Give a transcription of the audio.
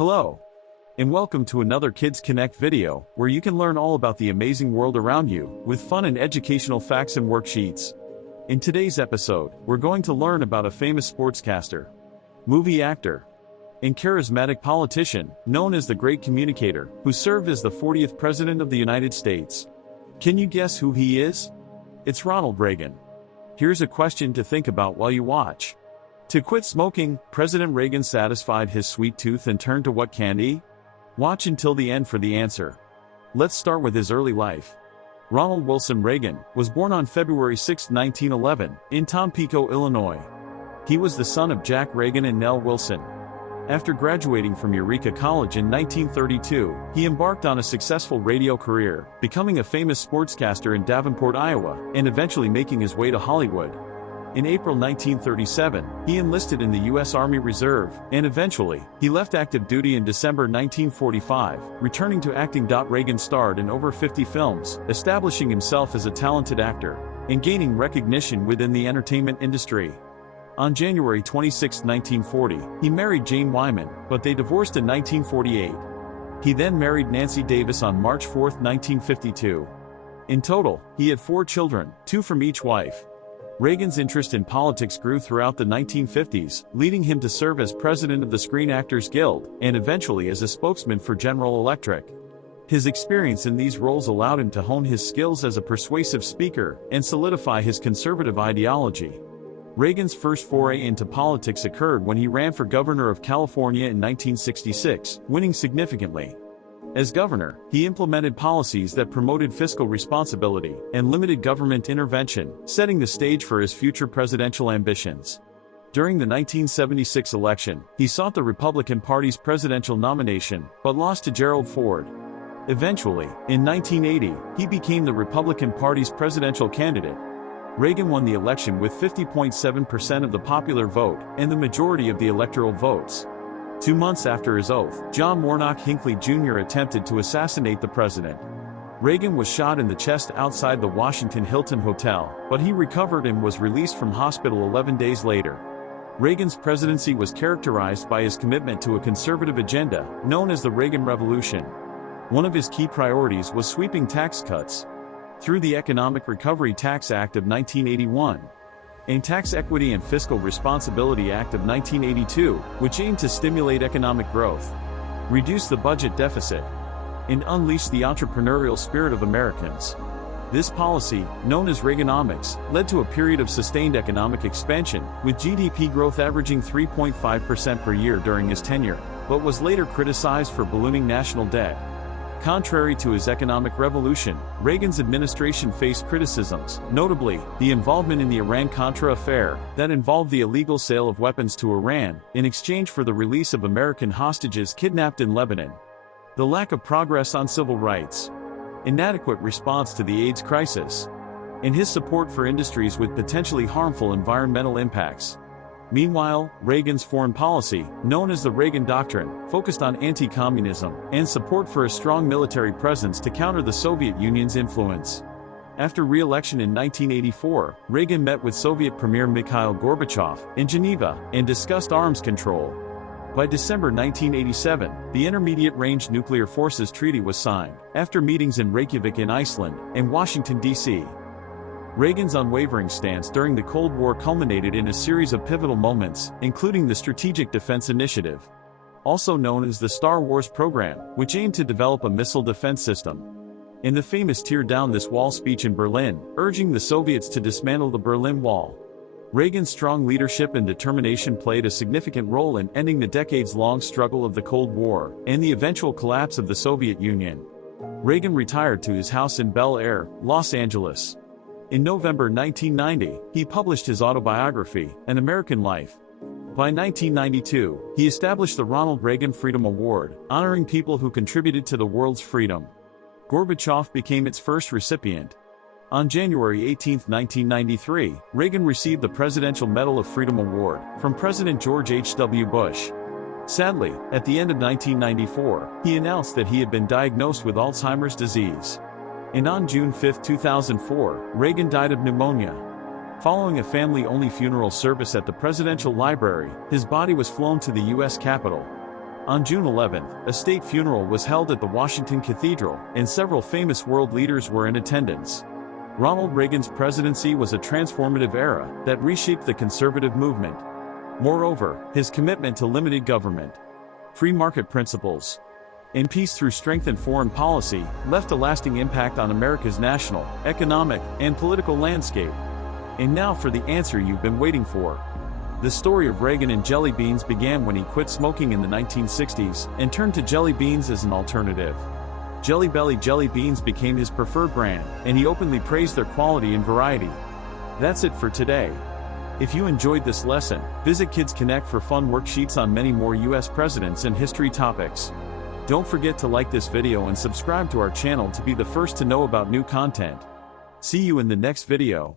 Hello, and welcome to another KidsKonnect video, where you can learn all about the amazing world around you, with fun and educational facts and worksheets. In today's episode, we're going to learn about a famous sportscaster, movie actor, and charismatic politician, known as the Great Communicator, who served as the 40th President of the United States. Can you guess who he is? It's Ronald Reagan. Here's a question to think about while you watch. To quit smoking, President Reagan satisfied his sweet tooth and turned to what candy? Watch until the end for the answer. Let's start with his early life. Ronald Wilson Reagan was born on February 6, 1911, in Tampico, Illinois. He was the son of Jack Reagan and Nell Wilson. After graduating from Eureka College in 1932, he embarked on a successful radio career, becoming a famous sportscaster in Davenport, Iowa, and eventually making his way to Hollywood. In April 1937, he enlisted in the U.S. Army Reserve, and eventually, he left active duty in December 1945, returning to acting. Reagan starred in over 50 films, establishing himself as a talented actor, and gaining recognition within the entertainment industry. On January 26, 1940, he married Jane Wyman, but they divorced in 1948. He then married Nancy Davis on March 4, 1952. In total, he had 4 children, 2 from each wife. Reagan's interest in politics grew throughout the 1950s, leading him to serve as president of the Screen Actors Guild, and eventually as a spokesman for General Electric. His experience in these roles allowed him to hone his skills as a persuasive speaker, and solidify his conservative ideology. Reagan's first foray into politics occurred when he ran for governor of California in 1966, winning significantly. As governor, he implemented policies that promoted fiscal responsibility and limited government intervention, setting the stage for his future presidential ambitions. During the 1976 election, he sought the Republican Party's presidential nomination, but lost to Gerald Ford. Eventually, in 1980, he became the Republican Party's presidential candidate. Reagan won the election with 50.7% of the popular vote and the majority of the electoral votes. 2 months after his oath, John Warnock Hinckley Jr. attempted to assassinate the president. Reagan was shot in the chest outside the Washington Hilton Hotel, but he recovered and was released from hospital 11 days later. Reagan's presidency was characterized by his commitment to a conservative agenda, known as the Reagan Revolution. One of his key priorities was sweeping tax cuts. Through the Economic Recovery Tax Act of 1981, and Tax Equity and Fiscal Responsibility Act of 1982, which aimed to stimulate economic growth, reduce the budget deficit, and unleash the entrepreneurial spirit of Americans. This policy, known as Reaganomics, led to a period of sustained economic expansion, with GDP growth averaging 3.5% per year during his tenure, but was later criticized for ballooning national debt. Contrary to his economic revolution, Reagan's administration faced criticisms, notably, the involvement in the Iran-Contra affair, that involved the illegal sale of weapons to Iran, in exchange for the release of American hostages kidnapped in Lebanon. The lack of progress on civil rights, inadequate response to the AIDS crisis, and his support for industries with potentially harmful environmental impacts. Meanwhile, Reagan's foreign policy, known as the Reagan Doctrine, focused on anti-communism and support for a strong military presence to counter the Soviet Union's influence. After re-election in 1984, Reagan met with Soviet Premier Mikhail Gorbachev in Geneva and discussed arms control. By December 1987, the Intermediate-Range Nuclear Forces Treaty was signed, after meetings in Reykjavik in Iceland and Washington, D.C. Reagan's unwavering stance during the Cold War culminated in a series of pivotal moments, including the Strategic Defense Initiative, also known as the Star Wars program, which aimed to develop a missile defense system. In the famous Tear Down This Wall speech in Berlin, urging the Soviets to dismantle the Berlin Wall. Reagan's strong leadership and determination played a significant role in ending the decades-long struggle of the Cold War, and the eventual collapse of the Soviet Union. Reagan retired to his house in Bel Air, Los Angeles. In November 1990, he published his autobiography, An American Life. By 1992, he established the Ronald Reagan Freedom Award, honoring people who contributed to the world's freedom. Gorbachev became its first recipient. On January 18, 1993, Reagan received the Presidential Medal of Freedom Award from President George H.W. Bush. Sadly, at the end of 1994, he announced that he had been diagnosed with Alzheimer's disease. And on June 5, 2004, Reagan died of pneumonia. Following a family-only funeral service at the Presidential Library, his body was flown to the U.S. Capitol. On June 11th, a state funeral was held at the Washington Cathedral, and several famous world leaders were in attendance. Ronald Reagan's presidency was a transformative era that reshaped the conservative movement. Moreover, his commitment to limited government, free market principles, and peace through strengthened foreign policy left a lasting impact on America's national, economic, and political landscape. And now for the answer you've been waiting for. The story of Reagan and jelly beans began when he quit smoking in the 1960s and turned to jelly beans as an alternative. Jelly Belly jelly beans became his preferred brand, and he openly praised their quality and variety. That's it for today. If you enjoyed this lesson, visit KidsKonnect for fun worksheets on many more US presidents and history topics. Don't forget to like this video and subscribe to our channel to be the first to know about new content. See you in the next video.